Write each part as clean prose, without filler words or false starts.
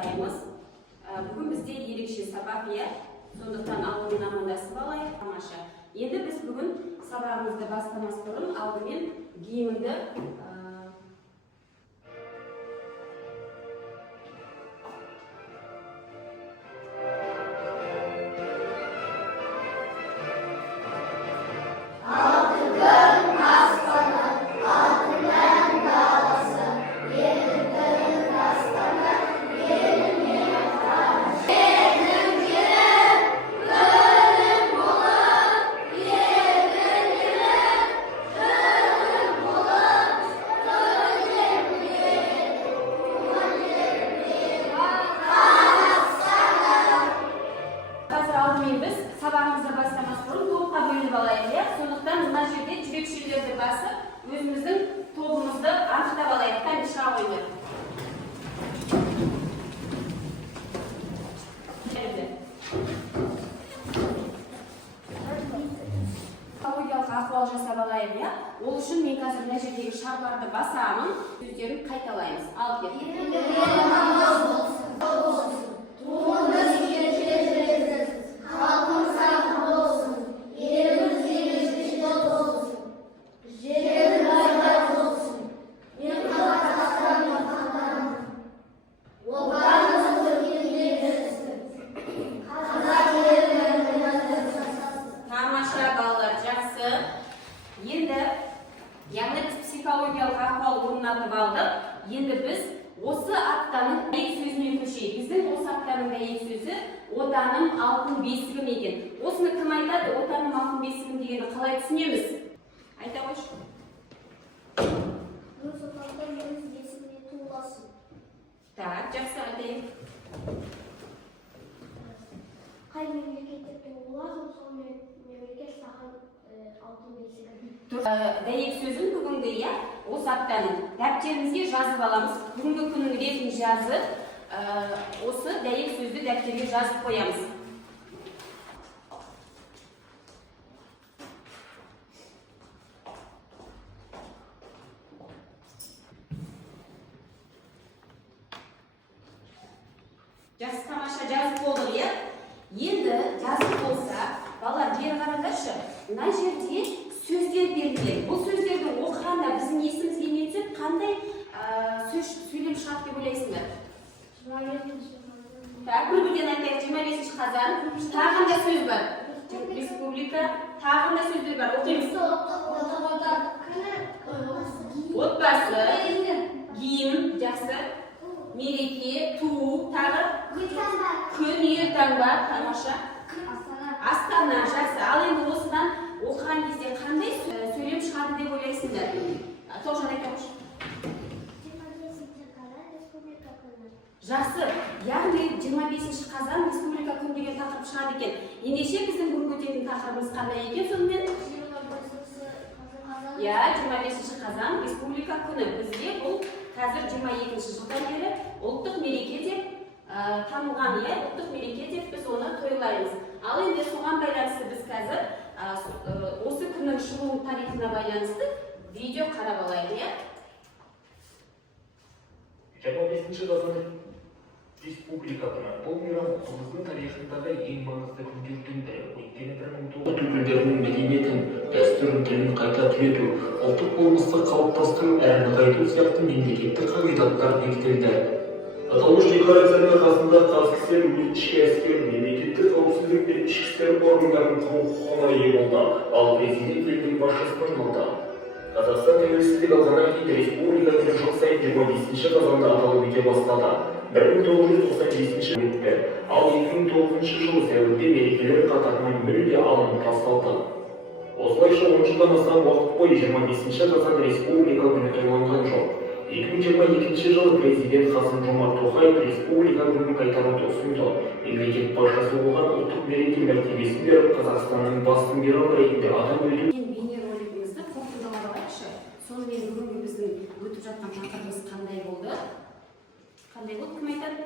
бастаймыз. Бүгін бізде ерекше сабақ, сондықтан алдымен амандасып алайық. Тамаша. Енді біз бүгін сабағымызды бастамас бұрын алдымен гимнді сабағымызды бастамас бұрын топқа бөлініп алайық. Сондықтан мына жерде жүрекшелерді басып, өзіміздің тобымызды анықтап алайық. Қане шыға қойыңдар. Психологиялық ахуал жасап алайық. Ол үшін мен қазір мына жердегі шарларды басамын, сөздерін қайталаймыз. Ал яғни біз психологиялық ахуал орнатып алдық. Енді біз осы аптаның дәйек сөзіне көшейік. Біздің осы аптаның дәйек сөзі отаным алтын бесігім екен. Осыны кім айтады? Отаным алтын бесігім дегенді қалай түсінеміз? Айта қойшы. Өз отандан өз бесігіне туыласың. Так, жақсы айтайын. Қай мемлекетте туыласың, сол мемлекет саған алтын бесігім. Дәйек сөзін бүгінгі осы аптаның дәптерімізге жазып аламыз. Бүгінгі күннің ретін жазып, осы дәйек сөзді дәптерге жазып қоямыз. Жақсы, тамаша жазып болдық, Енді жазып болса, балалар бері қараңдаршы, мына жерде сөздер берілген. Бұл сөздерді оқығанда біздің есімізге не түседі? Қандай сөйлем шығады деп ойлайсыңдар? Бір-бірден айтайық. 25 қазан. Тағы қандай сөз бар? Республика. Тағы қандай сөздер бар? Оқимыз. Отбасы, гимн, жақсы, мереке, туу, тағы күн, елтаңба, тамаша, Астана, жақсы. Ал енді осыдан оқыған кезде қандай сөйлем шығады деп ойлайсыңдар? Тоғжан айта қойшы. Жақсы. Яғни 25 қазан республика күн деген тақырып шығады екен. Ендеше біздің бүгін өтетін тақырыбымыз қандай екен сонымен? 25 қазан республика күні. Бізде бұл қазір 22 жылдан бері ұлттық мереке деп танылған, ұлттық мереке деп біз оны тойлаймыз. Ал енді соған байланысты біз қазір осы күннің шығу тарихына байланысты видео қарап алайық, 25 қазан республика күні. Бұл мейрам ұлтымыздың тарихындағы ең маңызды күндердің бірі. Өйткені 1900 өкілдерінің мәдениетін, дәстүрін, тілін қайта түлету, ұлттық болмысты қалыптастыру әрі нығайту сияқты мемлекеттік қағидаттар бекітілді. Аталмыш декларацияның арқасында қазкср өз ішкі әскерін, мемлекеттік қауіпсіздік пен ішкі істер органдарын құру құқығына ие болды, ал президент елдің басшысын алды. Қазақстан тәуелсіздік алғаннан кейін республика күні жыл сайын 25 қазанда аталып өте бастады. 1995 өтті, ал 2009 жылы сәуірде мерекелер қатарынан мүлде алынып тасталды. Осылайша 10 жылдан астам уақыт бойы 25 қазан республика күні тойланған жоқ. 2022 жылы президент Қасым-Жомарт Тоқаев республика күнін қайтаруды ұсынды. Мемлекет басшысы оған ұлттық мереке мәртебесін беріп, Қазақстанның басты мейрамы ретінде атап өту. Бейнеролигімізді қорытындылап алайықшы. Сонымен бүгінгі біздің өтіп жатқан тақырыбымыз қандай болды? Қандай болды? Кім айтады?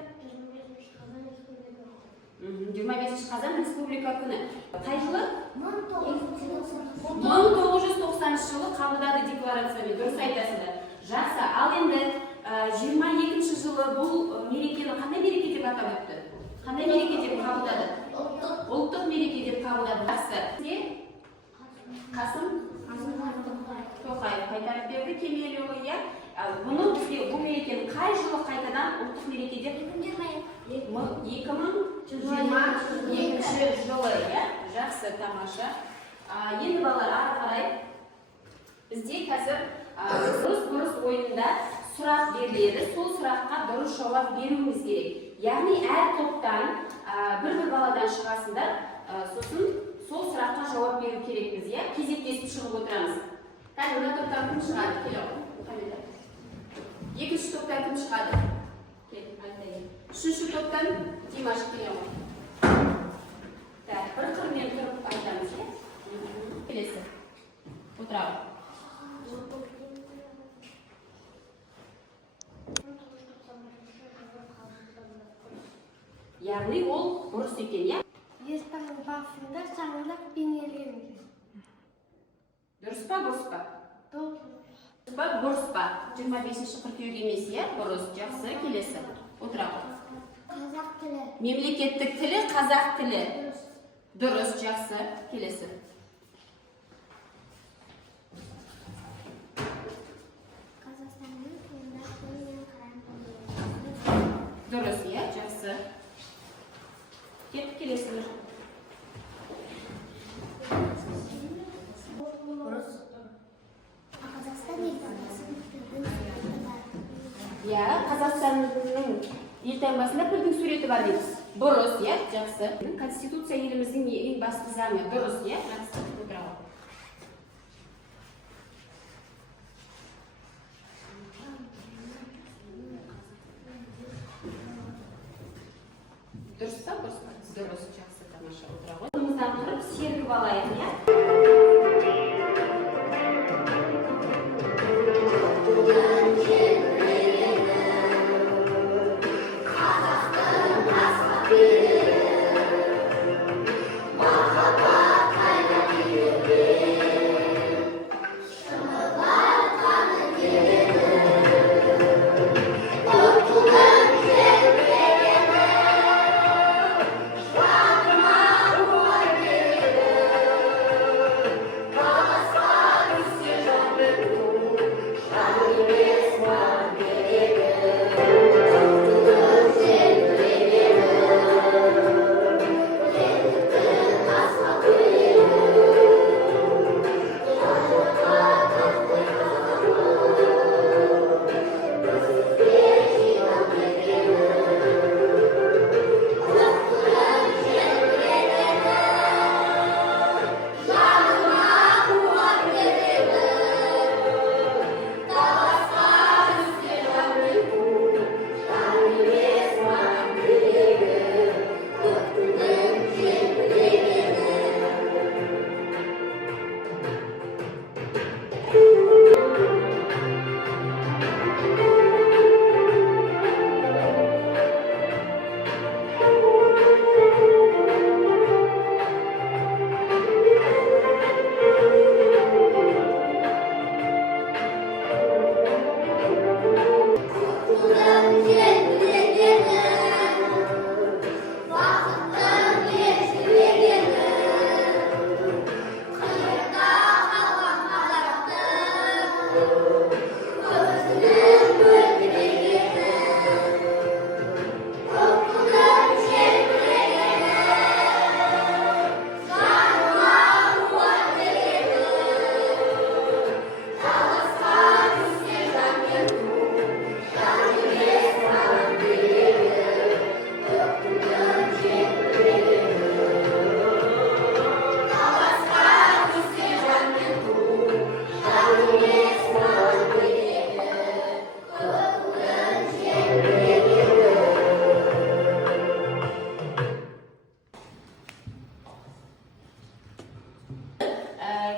25 қазан республика күні. Қай жылы? 1990 жылы қабылдады декларациямен. Дұрыс айтасыздар. Жақсы, ал енді 22 жылы бұл мерекені қандай мереке атап өтті. Қандай мереке деп қабылдады? Ұлттық мереке деп қабылдады. Жақсы. Қасым Тоқаев қайтарып берді Кемелұлы, иә. Бұны бізге бұл мерекені қай жылы қайтадан ұлттық мереке деп? 2022 жылы, иә. Жақсы, тамаша. Енді балалар ары қарай бізде қазір бұрыс ойында сұрақ беріледі. Сол сұраққа дұрыс жауап беруіміз керек. Яғни әр топтан бір баладан шығасыңдар, сосын сол сұраққа жауап беру керекпіз, иә? Кезектесіп шығып отырамыз. Қазір мына топтан кім шығады? Келе. Екінші топтан кім шығады? Кел, айтайын. Үшінші топтан Димаш келе. Так, бір қырмен тұрып айтамыз, иә? Келесі. Отырамыз. Яғни ол бұрыс екен, иә? Естің басында саңылдақ бейнеленген. Дұрыс па, бұрыс па? Дұрыс. Бұрыс па? 25-ші қыркүйек емес, иә? Бұрыс. Жақсы, келесі. Отырамыз. Қазақ тілі. Мемлекеттік тілі қазақ тілі. Дұрыс, жақсы. Келесі. Қазақстанның туында көңілін қарайым. Дұрыс, иә? Жақсы. Кеттік, келесі. Иә, Қазақстанның елтаңбасында пілдің суреті бар дейміз. Бұрыс, иә? Жақсы. Конституция еліміздің ең басты заңы. Дұрыс, иә? Жақсы. Отырамыз. Дұрыс па, бұрыс па? Дұрыс, жақсы, тамаша. Отырамыз. Қолымыздан тұрып, сергіп алайық, иә?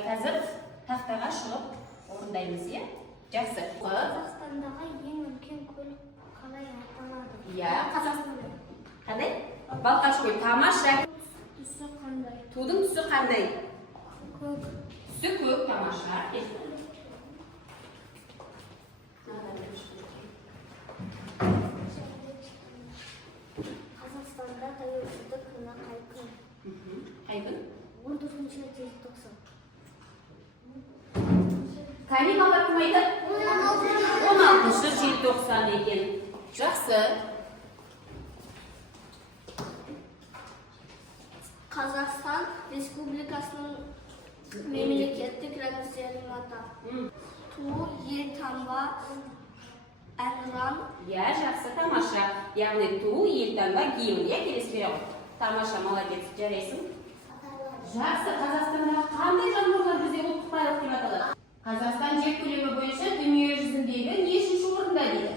Қазір тақтаға шығып орындаймыз, иә? Жақсы. Қазақстандағы ең үлкен көл қалай аталады? Иә, Қазақстанда. Қандай? Балқаш көл. Тамаша. Түсі қандай? Тудың түсі қандай? Көк. Түсі көк, тамаша. қай күн? 19 желтоқсан. Кәлим апа кім айтады? 16 желтоқсан екен. Жақсы. Қазақстан Республикасының мемлекеттік рәміздерінің аты. Ту, елтаңба, әнұран. Иә, жақсы, тамаша. Яғни ту, елтаңба, гимн. Иә, келесі беремін. Тамаша, молодец, жарайсың. Жақсы, Қазақстандағы қандай жануарлар бізде ұлттық байлық деп аталады? Қазақстан жер көлемі бойынша дүние жүзіндегі нешінші орында дейді?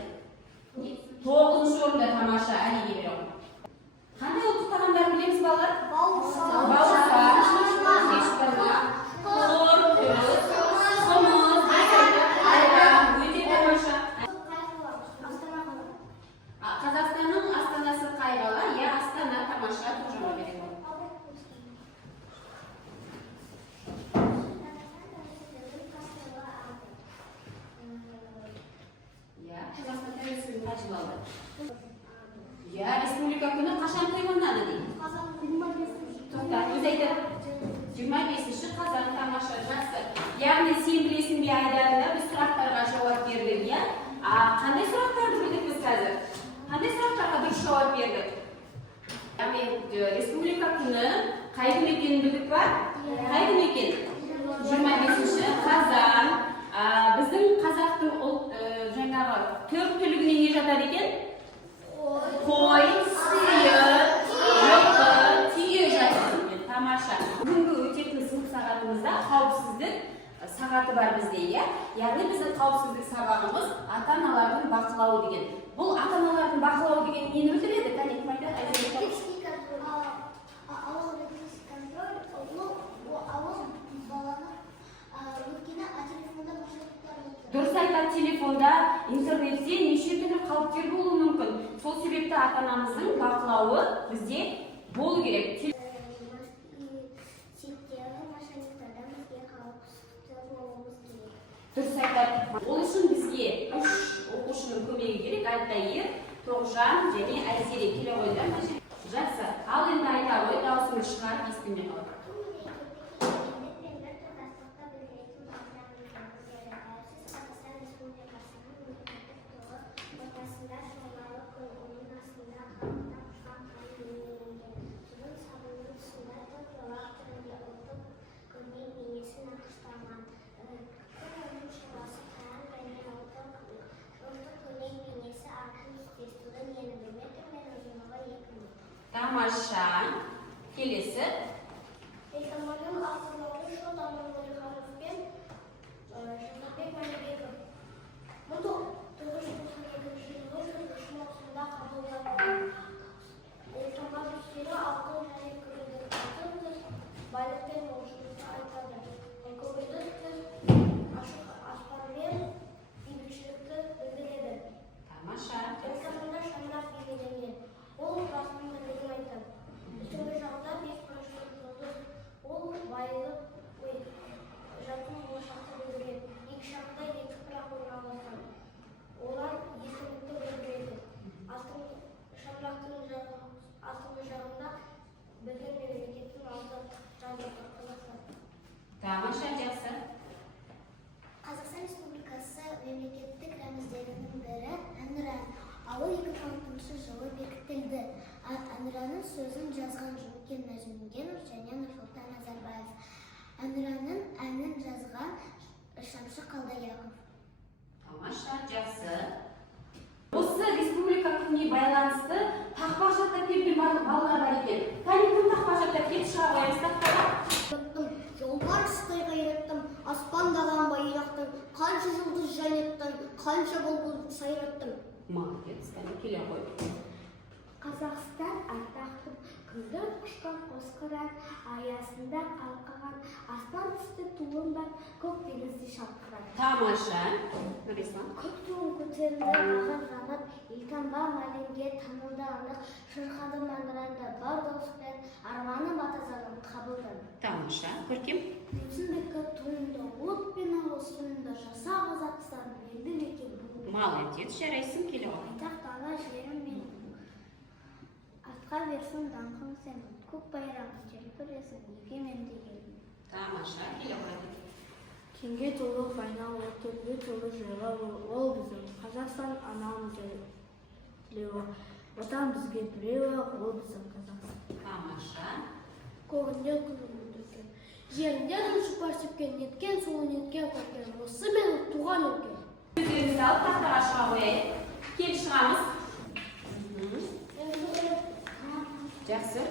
9-шы орында. Тамаша, әлиге беремін. Қандай ұлттық тағамдарды білеміз балалар? Бауырсақ, бешбармақ, қор, күріш, қымыз, айран, өте тамаша. Қазақстанның астанасы қай қала? Иә, Астана, тамаша, тұжырма керек болады. Иә, Қазақстан тәуелсіздігін қай жылы алды? Иә, республика күні қашан тойғанады дейді? Тоқтар, өз айтады. 25-ші қазан, тамаша, жақсы. Яғни сен білесің бе айдарында біз сұрақтарға жауап бердік, иә? Қандай сұрақтарды білдік біз қазір? Қандай сұрақтарға дұрыс жауап бердік? Яғни республика күні қай күн екенін білдік па? Қай күн екен? 25-ші қазан. Біздің қазақтың жаңағы төрт түлігіне не жатады екен? Қой, сиыр, жылқы, түйе жатады екен. Тамаша. Бүгінгі өтетін сынып сағатымызда қауіпсіздік сағаты бар бізде, иә? Яғни біздің қауіпсіздік сабағымыз ата-аналардың бақылауы деген. Бұл ата-аналардың бақылауы деген нені білдіреді? Кәне, кім айтады? Дұрыс айтады, телефонда, интернетте неше түрлі қауіптер болуы мүмкін. Сол себепті ата-анамыздың бақылауы бізде болу керек. Дұрыс айтады. Ол үшін бізге 3 оқушының көмегі керек. Альтаир, Тоғжан және Айсере келе қойды. Жақсы. Ал енді айта ғой, дауысыңыз шығарып естілмей қалады. Тамаша. Келесі. Елтаңбаның авторлары Шот Аманғалиханов пен Жылдабек Мәлібеков. 1992 жылғы 3 маусымда қабылданған. Елтаңба түстері алтын және күреңді алтын байлық пен молшылықты айтады. Көгілдір ашық аспанмен бейбітшілікті білдіреді. Тамаша. Елтаңбада шаңырақ бейнеленген. Ол отбасының бірлігін айтады. Үстіңгі жағда 5 бұрышты жұлдыз. Ол байлық жарқын болашақты білдірген. Екі шақта екі пырақ орналасқан. Олар естілікті білдіреді. Шаңырақтың астыңғы жағында білім мемлекеттің алды жарлығы Қазақстан. Тамаша, жақсы. Қазақстан Республикасы мемлекеттік рәміздерінің бірі әнұран. Ал 2006 жылы бекітілді. Әнұранның сөзін жазған Жұмекен Нәжімгенов және Нұрсұлтан Назарбаев. Әнұранның әнін жазған Шамшы Қалдаяқов. Тамаша, жақсы. Осы республика күніне байланысты тақпақ жаттап келген балалар бар екен. Кәне, кім тақпақ жаттап келді? Шыға қоямыз тақпаға. Жолбарыс қайраттым, аспандаған байрақтың, қанша жұлдыз жайнаттым, қанша бұлбұл сайраттым. Молодец, кәне, келе қой. Қазақстан ардақтым, күлдір құшқан қос қырат, аясында қалқыған, аспан түсті туым бар, көк теңізде шалқырат. Тамаша. Нұрислам. Көк туым көтерілді маған жанып, елтаңба әлемге танылды анық, шырқады маңыранды бар дауыспен, арманы батазаным қабылдым. Тамаша. Көркем. Өзіндікі туынды, от пен ауысымды, жаса Қазақстан белді мекен бұл. Молодец, жарайсың, келе ғой. Айтақ дала жерім мен Жұртқа берсін даңқың сен, көк байрағын желбіресін, егеменді елің. Тамаша, келе қойды. Кеңге толы қайнау, төрге толы жайлау, ол біздің Қазақстан анамыз тілеуі. Отан бізге біреуі, ол біздің Қазақстан. Тамаша. Көгінде күнімді өткен, жерінде шұпар сепкен, неткен суы неткен көрген, осы менің туған өлкем. Сөздерімізді алып тақтаға шыға қояйық. Кел шығамыз. Жақсы.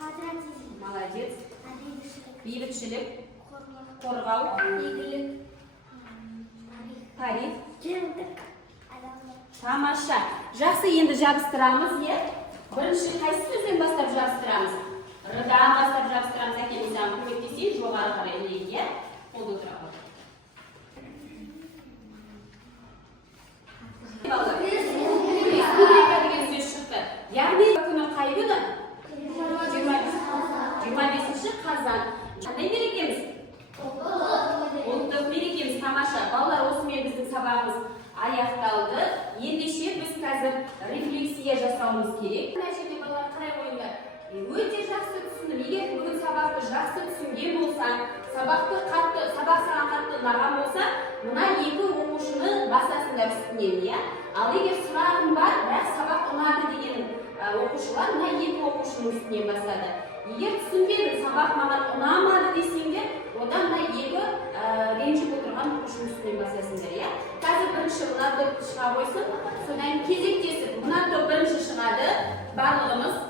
Патриотизм, Молодец. әділдік, Бейбітшілік, қорлық, қорғау, игілік, тарих. теңдік, адамдық. Тамаша. Жақсы, енді жабыстырамыз, е? Бірінші қайсы сөзден бастап жабыстырамыз? Рыдан бастап жабыстырамыз. Әкеміз саған көмектесейін, жоғары қарай ілейік, е? Қолды отыра қой. Республика деген сөз шықты. Яғни күні қай күні? 25 қазан. Қандай мерекеміз? Ұлттық мерекеміз. Тамаша. Балалар, осымен біздің сабағымыз аяқталды. Ендеше біз қазір рефлексия жасауымыз керек. Мына жерде балалар қарай қойыңдар. Өте жақсы түсіндім. Егер бүгін сабақты жақсы түсінген болсаң, сабақ саған қатты ұнаған болса, мына екі оқушыны басасыңдар үстінен, иә? Ал егер сұрағым бар, бірақ сабақ ұнады деген оқушылар мына екі оқушының үстінен басады. Егер түсінбедің, сабақ маған ұнамады десеңдер, одан мына екі ренжіп отырған оқушының үстінен басасыңдар, иә? Қазір бірінші мына топ шыға қойсын, содан кезектесіп, мына топ бірінші шығады, барлығымыз.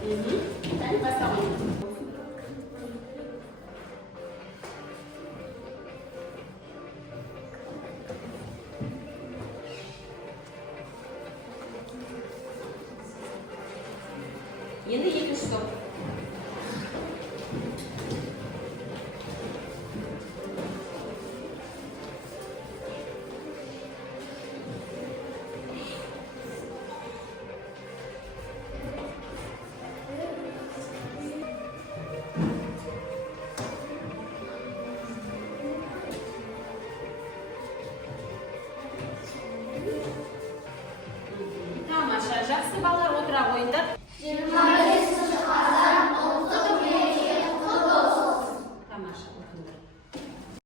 Сәл баста қойыңыз. Енді екінші топ. Тамаша, жақсы балалар, отыра қойыңдар.